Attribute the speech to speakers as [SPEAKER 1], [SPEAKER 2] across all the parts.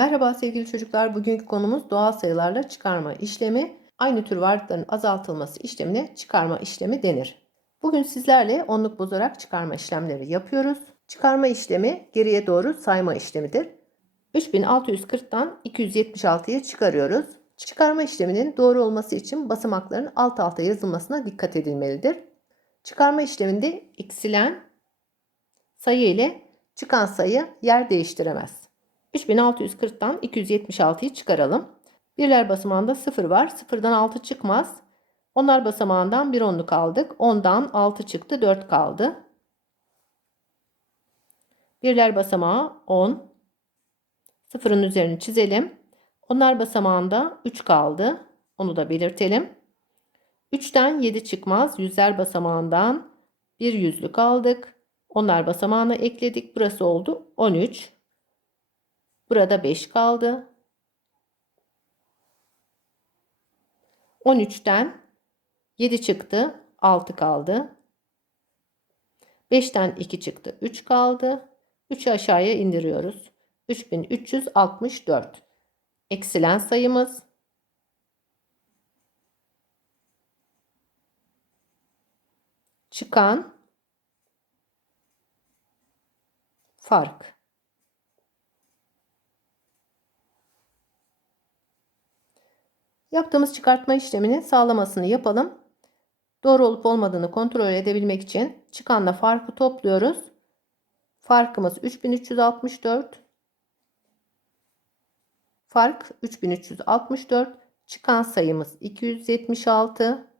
[SPEAKER 1] Merhaba sevgili çocuklar. Bugünkü konumuz doğal sayılarla çıkarma işlemi. Aynı tür varlıkların azaltılması işlemine çıkarma işlemi denir. Bugün sizlerle onluk bozarak çıkarma işlemleri yapıyoruz. Çıkarma işlemi geriye doğru sayma işlemidir. 3640'tan 276'yı çıkarıyoruz. Çıkarma işleminin doğru olması için basamakların alt alta yazılmasına dikkat edilmelidir. Çıkarma işleminde eksilen sayı ile çıkan sayı yer değiştiremez. 3640'tan 276'yı çıkaralım. Birler basamağında 0 var. 0'dan 6 çıkmaz. Onlar basamağından 1 onluk aldık. 10'dan 6 çıktı. 4 kaldı. Birler basamağı 10. Sıfırın üzerini çizelim. Onlar basamağında 3 kaldı. Onu da belirtelim. 3'ten 7 çıkmaz. Yüzler basamağından bir yüzlük aldık. Onlar basamağına ekledik. Burası oldu 13. Burada 5 kaldı. 13'ten 7 çıktı. 6 kaldı. 5'ten 2 çıktı. 3 kaldı. 3'ü aşağıya indiriyoruz. 3364. Eksilen sayımız. Çıkan fark. Yaptığımız çıkartma işleminin sağlamasını yapalım. Doğru olup olmadığını kontrol edebilmek için çıkanla farkı topluyoruz. Farkımız 3364. Fark 3364. Çıkan sayımız 276.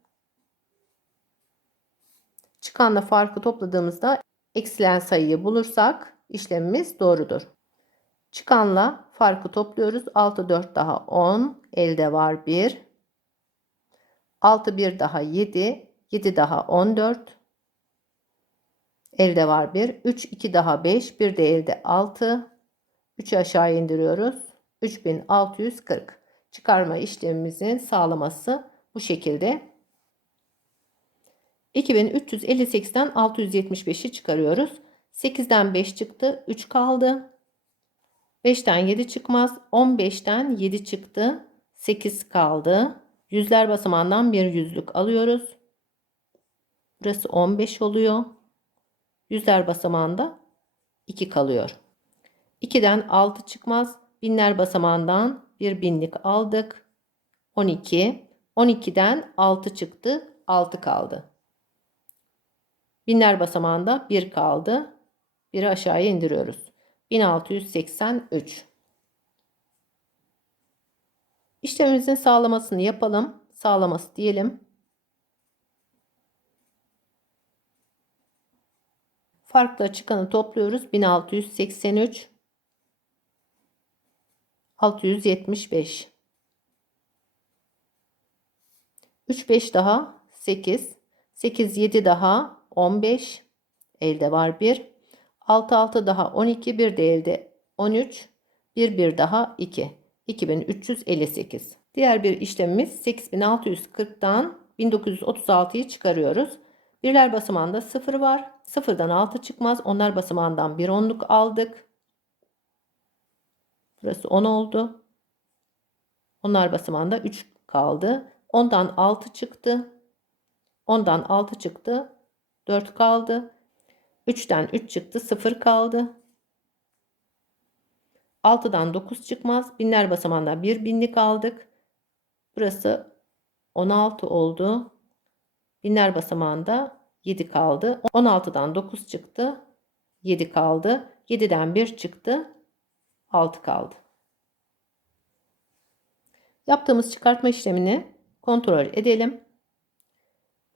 [SPEAKER 1] Çıkanla farkı topladığımızda eksilen sayıyı bulursak işlemimiz doğrudur. Çıkanla farkı topluyoruz. 6 4 daha 10. Elde var 1. 6 1 daha 7. 7 daha 14. Elde var 1. 3 2 daha 5. Bir de elde 6. 3'ü aşağı indiriyoruz. 3640. Çıkarma işlemimizin sağlaması bu şekilde. 2358'den 675'i çıkarıyoruz. 8'den 5 çıktı. 3 kaldı. 5'ten 7 çıkmaz. 15'ten 7 çıktı. 8 kaldı. Yüzler basamağından bir yüzlük alıyoruz. Burası 15 oluyor. Yüzler basamağında 2 kalıyor. 2'den 6 çıkmaz. Binler basamağından bir binlik aldık. 12. 12'den 6 çıktı. 6 kaldı. Binler basamağında 1 kaldı. 1'i aşağıya indiriyoruz. 1683. İşlemimizin sağlamasını yapalım. Sağlaması diyelim. Farkla çıkanı topluyoruz. 1683 675 3 5 daha 8 8 7 daha 15 elde var 1 6 6 daha 12 bir de elde 13 bir bir daha 2 2358 diğer bir işlemimiz 8640'dan 1936'yı çıkarıyoruz. Birler basamağında 0 var. 0'dan 6 çıkmaz. Onlar basamağından bir onluk aldık. Burası 10 oldu. Onlar basamağında 3 kaldı. 10'dan 6 çıktı. 10'dan 6 çıktı. 4 kaldı. 3'ten 3 çıktı. 0 kaldı. 6'dan 9 çıkmaz. Binler basamağında 1 binlik aldık. Burası 16 oldu. Binler basamağında 7 kaldı. 16'dan 9 çıktı. 7 kaldı. 7'den 1 çıktı. 6 kaldı. Yaptığımız çıkartma işlemini kontrol edelim.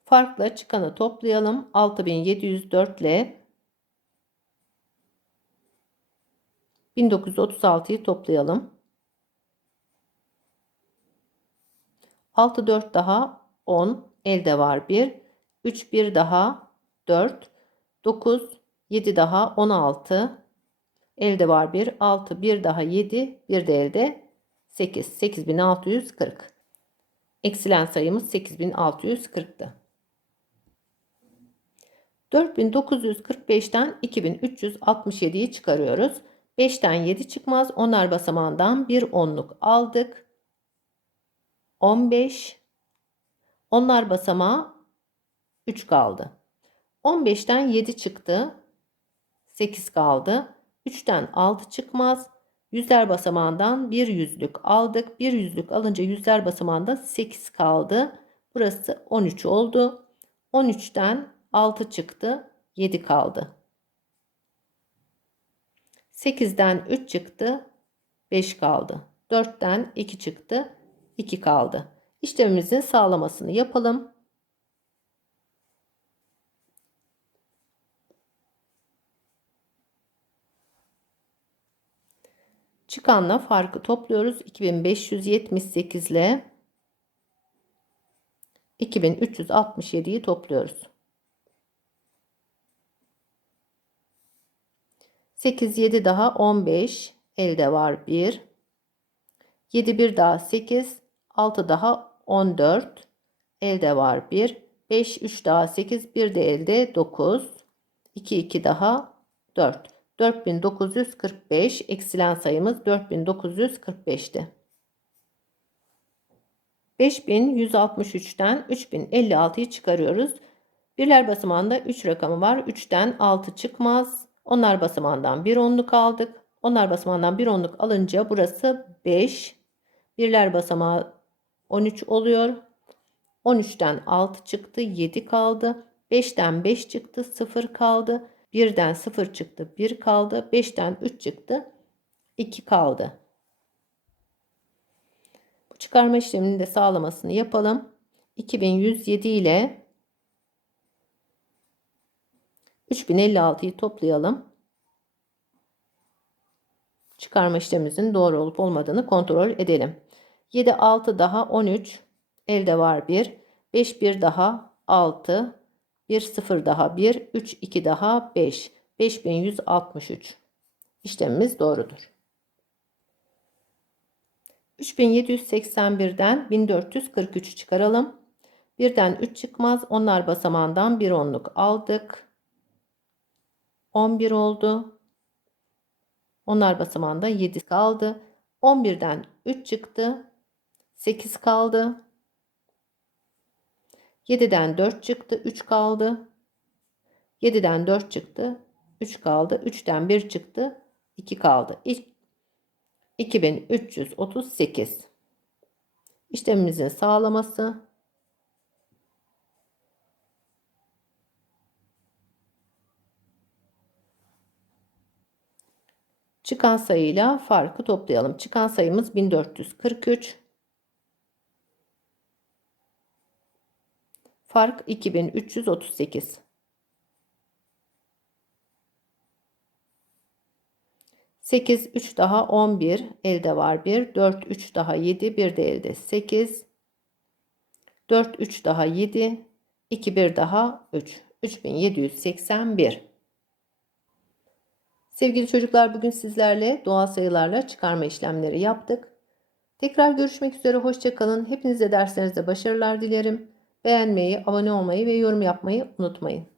[SPEAKER 1] Farkla çıkanı toplayalım. 6704 ile 1936'yı toplayalım. 6 4 daha 10 elde var 1. 3 1 daha 4 9 7 daha 16 elde var 1 6 1 daha 7 bir de elde 8 8640 eksilen sayımız 8640'tı. 4945'ten 2367'yi çıkarıyoruz. 5'ten 7 çıkmaz. Onlar basamağından bir onluk aldık. 15. Onlar basamağı 3 kaldı. 15'ten 7 çıktı. 8 kaldı. 3'ten 6 çıkmaz. Yüzler basamağından bir yüzlük aldık. Bir yüzlük alınca yüzler basamağında 8 kaldı. Burası 13 oldu. 13'ten 6 çıktı. 7 kaldı. 8'den 3 çıktı. 5 kaldı. 4'ten 2 çıktı. 2 kaldı. İşlemimizin sağlamasını yapalım. Çıkanla farkı topluyoruz. 2578 ile 2367'yi topluyoruz. 8 7 daha 15 elde var 1. 7 1 daha 8 6 daha 14 elde var 1. 5 3 daha 8 1 de elde 9. 2 2 daha 4. 4945 eksilen sayımız 4945'ti. 5163'ten 3056'yı çıkarıyoruz. Birler basamağında 3 rakamı var. 3'ten 6 çıkmaz. Onlar basamağından 1 onluk aldık. Onlar basamağından 1 onluk alınca burası 5. Birler basamağı 13 oluyor. 13'ten 6 çıktı. 7 kaldı. 5'ten 5 çıktı. 0 kaldı. 1'den 0 çıktı. 1 kaldı. 5'ten 3 çıktı. 2 kaldı. Bu çıkarma işlemini de sağlamasını yapalım. 2107 ile 3056'yı toplayalım. Çıkarma işlemimizin doğru olup olmadığını kontrol edelim. 7 6 daha 13 elde var 1. 5 1 daha 6 1 0 daha 1 3 2 daha 5 5163 işlemimiz doğrudur. 3781'den 1443 çıkaralım. Birden 3 çıkmaz. Onlar basamağından bir onluk aldık. 11 oldu. Onlar basamağında 7 kaldı. 11'den 3 çıktı. 8 kaldı. 7'den 4 çıktı. 3 kaldı. 7'den 4 çıktı. 3 kaldı. 3'ten 1 çıktı. 2 kaldı. 2338. İşlemimizin sağlaması Çıkan sayıyla farkı toplayalım. Çıkan sayımız 1443. Fark 2338. 8 3 daha 11 elde var 1 4 3 daha 7 1 de elde 8 4 3 daha 7 2 1 daha 3 3781 Sevgili çocuklar bugün sizlerle doğal sayılarla çıkarma işlemleri yaptık. Tekrar görüşmek üzere hoşçakalın. Hepinize derslerinizde başarılar dilerim. Beğenmeyi, abone olmayı ve yorum yapmayı unutmayın.